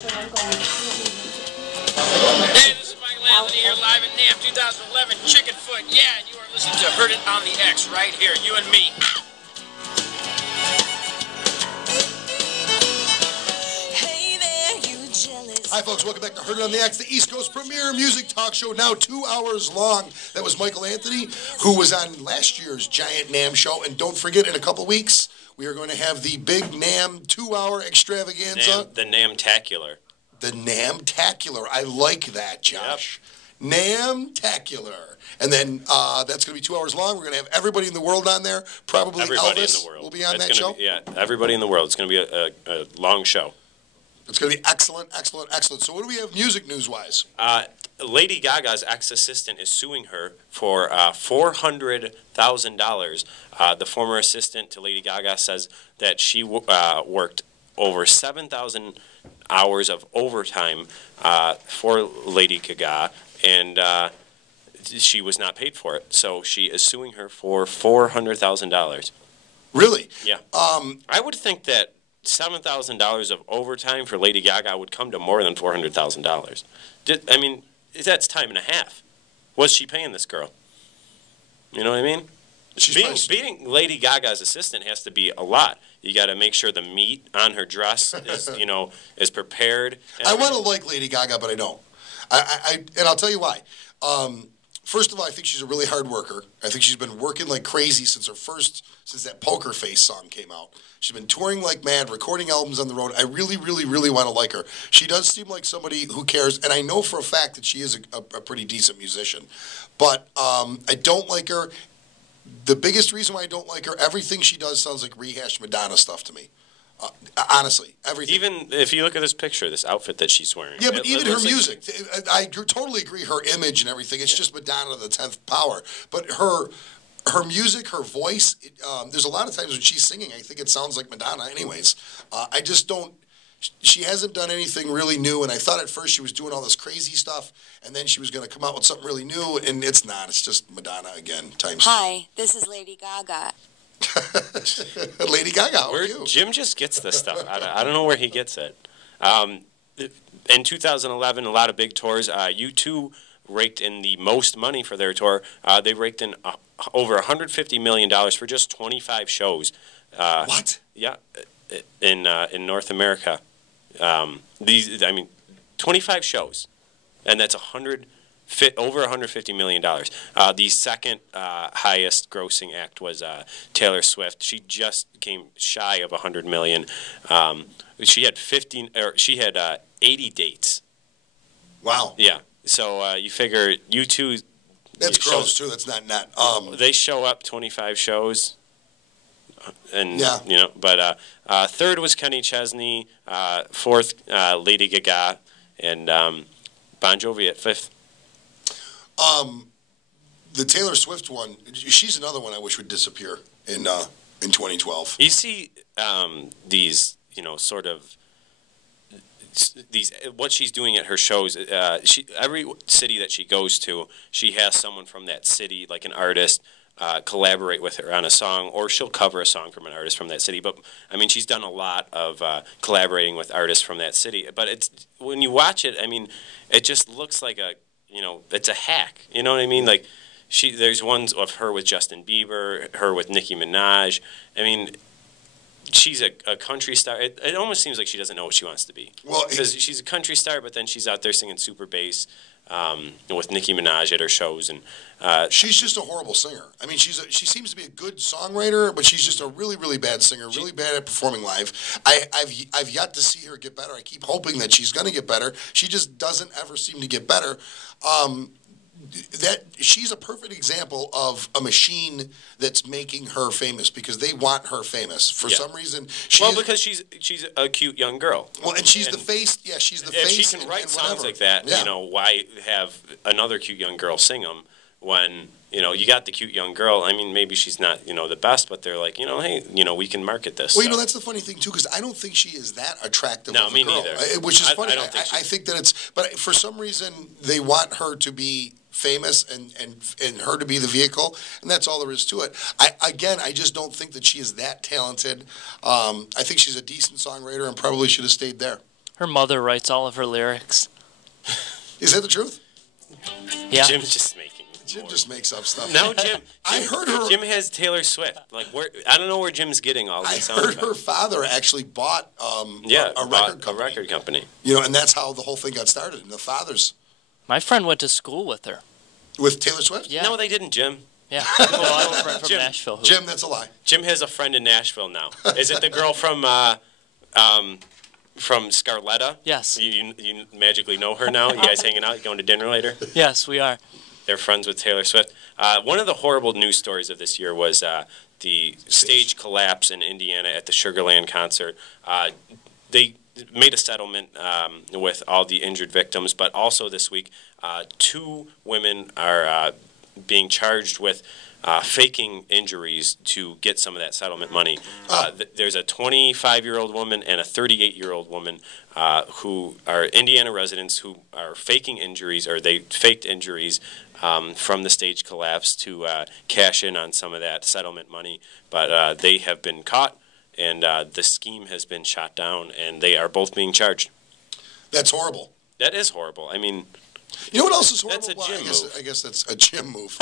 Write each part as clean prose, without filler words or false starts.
Hey, this is Michael Anthony here live at NAMM 2011 Chickenfoot. Yeah, and you are listening to Heard It on the X right here, you and me. Hi, folks. Welcome back to Heard It on the X, the East Coast premier music talk show, now 2 hours long. That was Michael Anthony, who was on last year's giant NAMM show. And don't forget, in a couple weeks, we are going to have the big NAMM 2-hour extravaganza. The NAMM-tacular. The NAMM-tacular. I like that, Josh. Yep. NAMM-tacular. And then that's going to be 2 hours long. We're going to have everybody in the world on there. Probably everybody Elvis in the world will be on that show. Yeah, everybody in the world. It's going to be a long show. It's going to be excellent, excellent, excellent. So what do we have music news-wise? Lady Gaga's ex-assistant is suing her for $400,000. The former assistant to Lady Gaga says that she worked over 7,000 hours of overtime for Lady Gaga, and she was not paid for it. So she is suing her for $400,000. Really? Yeah. I would think that $7,000 of overtime for Lady Gaga would come to more than $400,000. I mean, that's time and a half. What's she paying this girl? You know what I mean? Being Lady Gaga's assistant has to be a lot. You got to make sure the meat on her dress is, is prepared. I want to like Lady Gaga, but I don't. And I'll tell you why. First of all, I think she's a really hard worker. I think she's been working like crazy since that Poker Face song came out. She's been touring like mad, recording albums on the road. I really, really, really want to like her. She does seem like somebody who cares, and I know for a fact that she is a pretty decent musician. But I don't like her. The biggest reason why I don't like her, everything she does sounds like rehashed Madonna stuff to me. Honestly, everything. Even if you look at this picture, this outfit that she's wearing. Yeah, but even her music. I totally agree, her image and everything. It's just Madonna to the 10th power. But her music, her voice, there's a lot of times when she's singing, I think it sounds like Madonna anyways. I just don't. She hasn't done anything really new, and I thought at first she was doing all this crazy stuff, and then she was going to come out with something really new, and it's not. It's just Madonna again, times two. Hi, this is Lady Gaga. Lady Gaga, how are you? Jim just gets this stuff. I don't know where he gets it. In 2011, a lot of big tours. U2 raked in the most money for their tour. They raked in over $150 million for just 25 shows. What? Yeah, in North America. 25 shows, and that's over $150 million. The second highest grossing act was Taylor Swift. She just came shy of $100 million. She had 80 dates. Wow. Yeah. So you figure U2. That's gross too. That's not net. They show up 25 shows. And yeah. But third was Kenny Chesney. Fourth, Lady Gaga, and Bon Jovi at fifth. The Taylor Swift one, she's another one I wish would disappear in 2012. You see these, sort of what she's doing at her shows. Every city that she goes to, she has someone from that city, like an artist, collaborate with her on a song, or she'll cover a song from an artist from that city. But I mean, she's done a lot of collaborating with artists from that city. But when you watch it, I mean, it just looks like it's a hack. You know what I mean? Like there's ones of her with Justin Bieber, her with Nicki Minaj. I mean, she's a country star. It almost seems like she doesn't know what she wants to be. Well, because she's a country star, but then she's out there singing super bass with Nicki Minaj at her shows, and she's just a horrible singer. I mean, she seems to be a good songwriter, but she's just a really, really bad singer. Really bad at performing live. I've yet to see her get better. I keep hoping that she's going to get better. She just doesn't ever seem to get better. That she's a perfect example of a machine that's making her famous because they want her famous for some reason. Because she's a cute young girl. Well, and she's the face. Yeah, she's the face. If she can write songs like that, why have another cute young girl sing them when you got the cute young girl? I mean, maybe she's not the best, but they're like hey, we can market this. Well, that's the funny thing too, because I don't think she is that attractive. No, of a me girl, neither. Which is funny. I don't think I think that but for some reason they want her to be famous and her to be the vehicle, and that's all there is to it. I just don't think that she is that talented. I think she's a decent songwriter and probably should have stayed there. Her mother writes all of her lyrics. Is that the truth? Yeah. Jim's just making. Jim more. just makes up stuff. No, Jim. I heard her. Jim has Taylor Swift. Like, I don't know where Jim's getting all I these songs heard from. her father actually bought a bought record company. A record company. You know, and that's how the whole thing got started. And the father's My friend went to school with her. with Taylor Swift. Yeah. No, they didn't, Jim. Yeah. Well, I have a friend from Jim. Nashville. Who, Jim, that's a lie. Jim has a friend in Nashville now. Is it the girl from Scarletta? Yes. You magically know her now? You guys hanging out? You going to dinner later? Yes, we are. They're friends with Taylor Swift. One of the horrible news stories of this year was the stage collapse in Indiana at the Sugarland concert. They made a settlement with all the injured victims, but also this week, 2 women are being charged with faking injuries to get some of that settlement money. There's a 25-year-old woman and a 38-year-old woman who are Indiana residents who are faking injuries, or they faked injuries from the stage collapse to cash in on some of that settlement money. But they have been caught, and the scheme has been shot down, and they are both being charged. That's horrible. That is horrible. I mean, You know what else is horrible? That's a Well, Jim move. I guess that's a Jim move.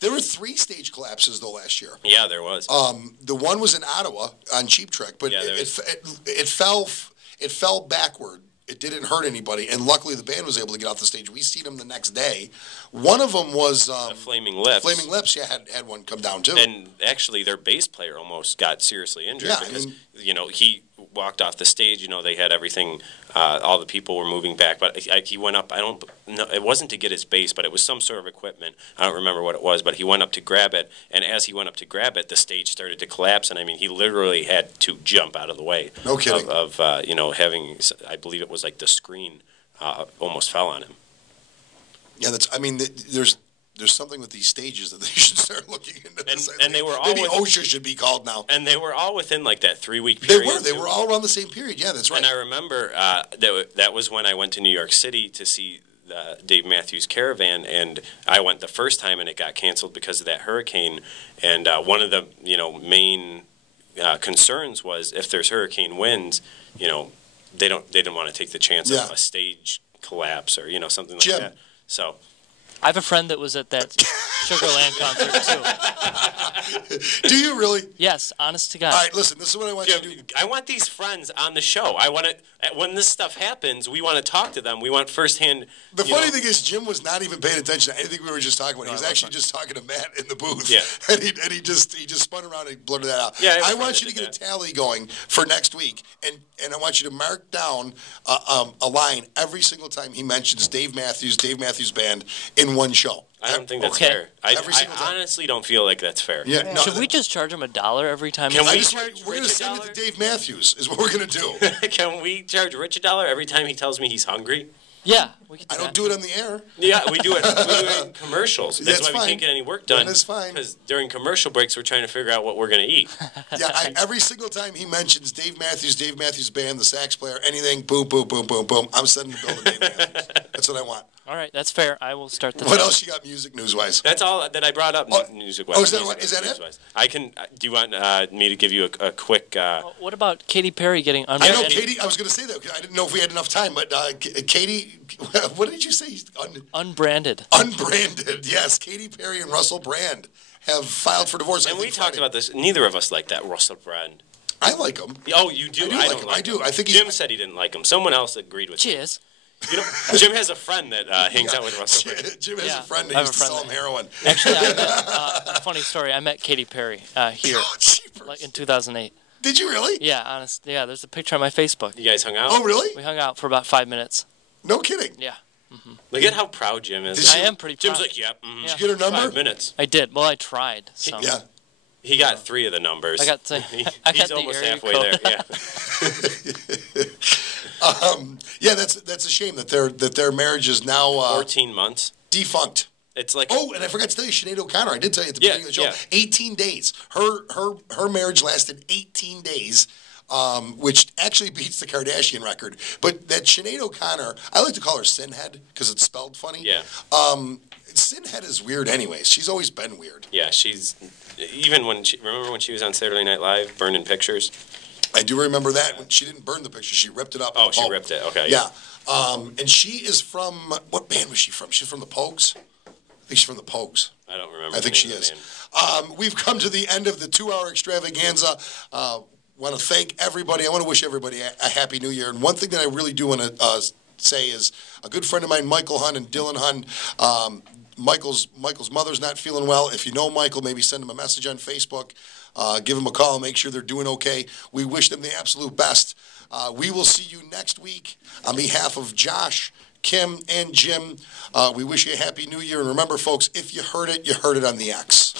There were 3 stage collapses though last year. yeah, there was. The one was in Ottawa on Cheap Trick, but Yeah, there it fell backward. It didn't hurt anybody, and luckily the band was able to get off the stage. We seen them the next day. One of them was The Flaming Lips. Flaming Lips. Yeah, had one come down too. And actually, their bass player almost got seriously injured Yeah, I because mean- he walked off the stage. They had everything. All the people were moving back, but he went up. I don't know. It wasn't to get his bass, but it was some sort of equipment. I don't remember what it was, but he went up to grab it, and as he went up to grab it, the stage started to collapse. And I mean, he literally had to jump out of the way. No kidding. Of having, I believe it was like the screen almost fell on him. Yeah, there's something with these stages that they should start looking into. This. I And think they were all maybe with- OSHA should be called now. And they were all within like that 3-week They period. were. They too. were all around the same period. Yeah, that's right. And I remember that was when I went to New York City to see Dave Matthews Caravan, and I went the first time, and it got canceled because of that hurricane. And one of the main concerns was if there's hurricane winds, they didn't want to take the chance Yeah. of a stage collapse or something like Jim. that. So I have a friend that was at that Sugarland concert too. Do you really? Yes, honest to God. All right, listen. This is what I want you to do. Jim, I want these friends on the show. I want to when this stuff happens, we want to talk to them. We want firsthand. The funny thing is, Jim was not even paying attention to anything we were just talking about. He was I actually wasn't. just talking to Matt in the booth. Yeah. And he just spun around and blurted that out. Yeah, I I want you to did get a that. tally going for next week, and I want you to mark down a line every single time he mentions Dave Matthews Band in one show. I don't think that's Okay. fair. I Every single time. honestly don't feel like that's fair. Yeah. No, Should we just charge him $1 every time? Can he we says- charge we're going to Rich a send it dollar? to Dave Matthews. Is what we're going to do. Can we charge Rich $1 every time he tells me he's hungry? Yeah, we can I don't that. do it on the air. Yeah, we do it in commercials. That's That's why we fine. can't get any work done. That's fine. Because during commercial breaks, we're trying to figure out what we're going to eat. Yeah, every single time he mentions Dave Matthews Band, the sax player, anything, boom, boom, boom, boom, boom. I'm sending the bill to Dave Matthews. That's what I want. All right, that's fair. I will start the. What else you got music news-wise? That's all that I brought up music-wise. oh, is that it? Music-wise. I can. Do you want me to give you a quick? What about Katy Perry getting I know, unbranded? Katie. I was going to say that. I didn't know if we had enough time, but Katie, what did you say? Unbranded. Unbranded. Yes, Katy Perry and Russell Brand have filed for divorce. And we talked about this. Neither of us like that Russell Brand. I like him. Oh, you do? I do I like don't him. like I do. him. I think he's- Jim said he didn't like him. Someone else agreed with him. Cheers. Jim has a friend that hangs out with Russell Brand. Jim has Yeah, a friend I that have used a to friend sell him heroin. Actually, I met, funny story. I met Katy Perry here, Oh, jeepers. like in 2008. Did you really? Yeah, honest. Yeah, there's a picture on my Facebook. You guys hung out? Oh, really? We hung out for about 5 minutes. No kidding. Yeah, Look at how proud Jim is. Did I you- am pretty Jim's proud. like, yep. Mhm. Yeah. Did you get her number? 5 minutes. I did. Well, I tried. So. Yeah. He got 3 of the numbers. I got the- He- I He's got the almost area halfway code. there. Yeah. Yeah, that's a shame that their marriage is now 14 months. defunct. It's like Oh, and I forgot to tell you, Sinead O'Connor. I did tell you at the Yeah, beginning of the show. yeah. 18 days. Her marriage lasted 18 days, which actually beats the Kardashian record. But that Sinead O'Connor, I like to call her Sinhead because it's spelled funny. Yeah. Sinhead is weird, anyways. She's always been weird. Yeah, she's even remember when she was on Saturday Night Live burning pictures? I do remember that. When she didn't burn the picture. She ripped it up. Oh, she ripped it. Okay. Yeah. And she is from, what band was she from? She's from the Pogues? I think she's from the Pogues. I don't remember. I think she is. We've come to the end of the 2-hour extravaganza. Want to thank everybody. I want to wish everybody a happy new year. And one thing that I really do want to say is a good friend of mine, Michael Hun and Dylan Hun. Michael's mother's not feeling well. If you know Michael, maybe send him a message on Facebook. Give them a call, make sure they're doing okay. We wish them the absolute best. We will see you next week. On behalf of Josh, Kim, and Jim, we wish you a happy new year. And remember, folks, if you heard it on the X.